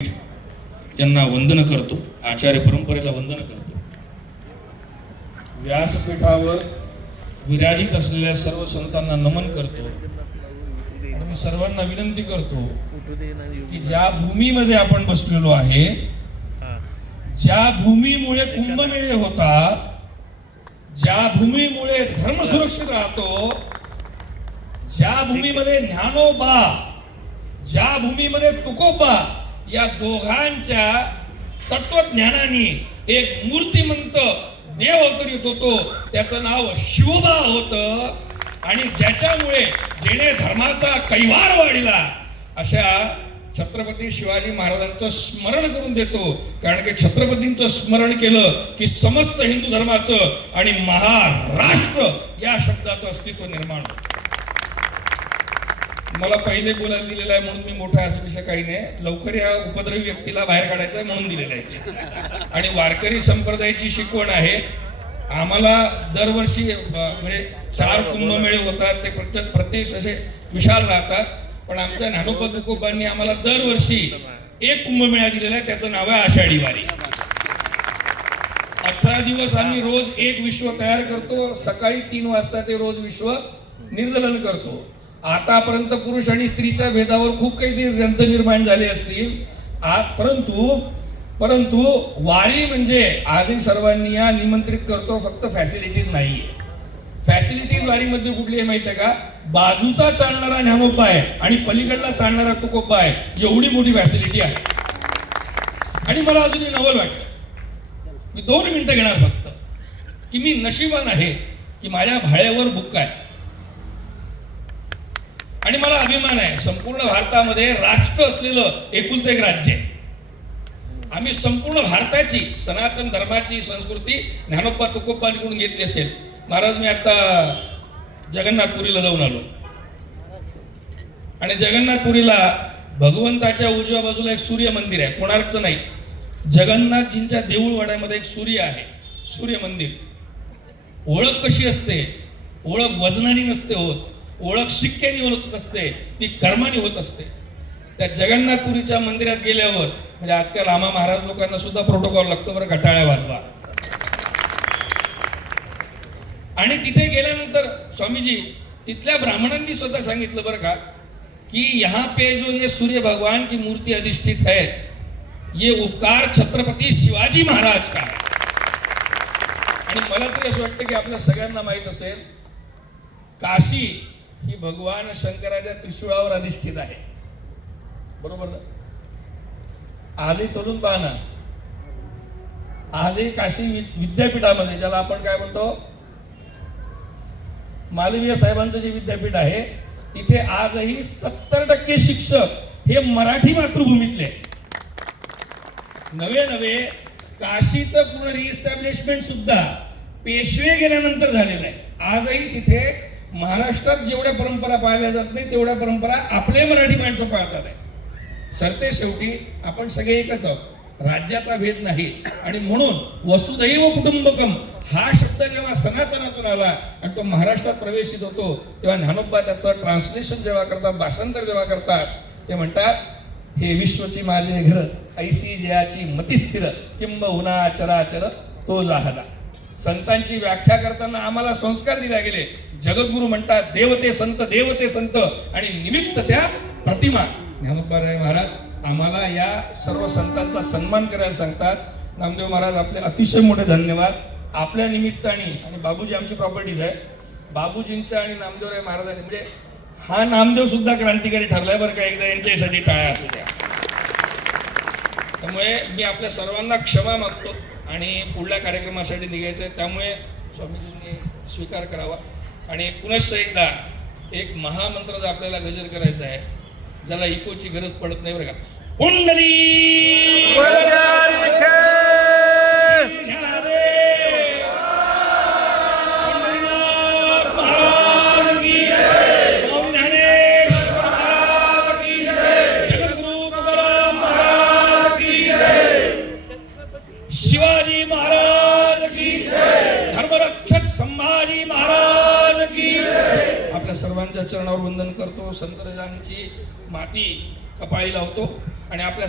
यांना वंदन करतो, आचार्य परंपरेला वंदन करतो. व्यासपीठावर विराजित असलेल्या सर्व संतांना नमन करतो. आणि मी सर्वांना विनंती करतो की ज्या भूमीमध्ये आपण बसलेलो आहे, ज्या भूमीमुळे कुंभमेळे होतात, ज्या भूमीमुळे धर्म सुरक्षित राहतो, ज्या भूमीमध्ये ज्ञानोबा, ज्या भूमीमध्ये तुकोबा या दोघांच्या तत्वज्ञानाने एक मूर्तिमंत देव अवतरित होतो, त्याचं नाव शिवबा होतं. आणि ज्याच्यामुळे जेणे धर्माचा कैवार वाढला, अशा छत्रपती शिवाजी महाराजांचं स्मरण करून देतो. कारण की छत्रपतींचं स्मरण केलं की समस्त हिंदू धर्माचं आणि महाराष्ट्र या शब्दाचं अस्तित्व निर्माण होतं. मला पहिले बोलायला दिलेलं आहे म्हणून मी मोठा असं विषय काही नाही. लवकर या उपद्रवी व्यक्तीला बाहेर काढायचं आहे म्हणून दिलेलं आहे. आणि वारकरी संप्रदायाची शिकवण आहे. आम्हाला दरवर्षी म्हणजे 4 कुंभमेळे होतात, ते प्रत्येक असे विशाल राहतात. पण आमच्या ज्ञानोबा तुकोबांनी आम्हाला दरवर्षी एक कुंभमेळा दिलेला आहे, त्याचं नाव आहे आषाढी वारी. 18 दिवस आम्ही रोज एक विश्व तयार करतो. सकाळी 3 वाजता ते रोज विश्व निर्जलन करतो. आतापर्यंत पुरुष आणि स्त्रीच्या भेदावर खूप काही ग्रंथ निर्माण झाले असतील. परंतु वारी म्हणजे आजही सर्वांनी या निमंत्रित करतो, फक्त फॅसिलिटीज नाहीये. फॅसिलिटीज वारीमध्ये कुठली आहे माहिती आहे का? बाजूचा चालणारा ज्ञानोबा आहे आणि पलीकडला चालणारा तुकोबा आहे, एवढी मोठी फॅसिलिटी आहे. आणि मला अजूनही नवल वाटतं, मी 2 मिनिटं घेणार फक्त, की मी नशिबान आहे की माझ्या भाळ्यावर बुक्का आहे. आणि मला अभिमान आहे, संपूर्ण भारतामध्ये राष्ट्र असलेलं एकुलतं एक राज्य आहे. आम्ही संपूर्ण भारताची सनातन धर्माची संस्कृती ज्ञानोबा तुकोबांकडून घेतली असेल. महाराज, मी आता जगन्नाथपुरीला जाऊन आलो आणि जगन्नाथपुरीला भगवंताच्या उजव्या बाजूला एक सूर्य मंदिर आहे. कोणार्कचं नाही, जगन्नाथजींच्या देऊळवाड्यामध्ये एक सूर्य आहे, सूर्य मंदिर. ओळख कशी असते? ओळख वजनाने नसते होत, ओळख शिक्क्याने होत नसते, ती कर्माने होत असते. त्या जगन्नाथपुरीच्या मंदिरात गेल्यावर, म्हणजे आजकाल आम्हा महाराज लोकांना सुद्धा प्रोटोकॉल लागतो बरं, घटाळ्या वाजवा. आणि तिथे गेल्यानंतर स्वामीजी तिथल्या ब्राह्मणांनी स्वतः सांगितलं बरं का, की यहाँ पे जो ये सूर्य भगवान की मूर्ति अधिष्ठित है, ये उपकार छत्रपती शिवाजी महाराज का है. आणि मला तरी असं वाटतं की आपल्या सगळ्यांना माहित असेल, काशी ही भगवान शंकराच्या त्रिशूळावर अधिष्ठित आहे, बरोबर ना? आजही चलून पहा ना, आजही काशी विद्यापीठामध्ये, ज्याला आपण काय म्हणतो, मालवीय साहेबांचं जे विद्यापीठ आहे, तिथे आजही 70% शिक्षक हे मराठी मातृभूमीतले. नवे काशीचं पूर्ण रिइस्टॅब्लिशमेंट सुद्धा पेशवे गेल्यानंतर झालेलं आहे. आजही तिथे महाराष्ट्रात जेवढ्या परंपरा पाळल्या जात नाही, तेवढ्या परंपरा आपले मराठी माणसं पाळतात आहे. सरते शेवटी आपण सगळे एकच आहोत, राज्याचा भेद नाही. आणि म्हणून वसुधैव कुटुंबकम हा शब्द जेव्हा सनातनातून आला आणि तो महाराष्ट्रात प्रवेशित होतो, तेव्हा ज्ञानोबा त्याचं ट्रान्सलेशन जेव्हा करतात, भाषांतर जेव्हा करतात, ते म्हणतात, हे विश्वची माझे घर, ऐसी जयाची मती स्थिर, किंबहुना चराचर तो जाहला. संतांची व्याख्या करताना आम्हाला संस्कार दिले गेले. जगद्गुरु म्हणतात देवते संत, देवते संत, आणि निमित्त त्या प्रतिमा. ज्ञानोबाराय महाराज आम्हाला या सर्व संतांचा सन्मान करायला सांगतात. नामदेव महाराज आपले अतिशय मोठे धन्यवाद. आपल्या निमित्ताने, आणि बाबूजी आमची प्रॉपर्टीज आहे, बाबूजींच्या आणि नामदेवराय महाराजांनी, म्हणजे हा नामदेव सुद्धा क्रांतिकारी ठरलाय बरं का, एकदा यांच्यासाठी टाळ्या असू द्या. त्यामुळे मी आपल्या सर्वांना क्षमा मागतो आणि पुढल्या कार्यक्रमासाठी निघायचं आहे, त्यामुळे स्वामीजींनी स्वीकार करावा. आणि पुनश्च एकदा एक महामंत्र जो आपल्याला गजर करायचा आहे, ज्याला इकोची गरज पडत नाही बरं का. पुंडली शिवाजी महाराज की, धर्मरक्षक संभाजी महाराज की. आपल्या सर्वांच्या चरणावर वंदन करतो. संतराजांची माती कपाळी लावतो आणि आपल्या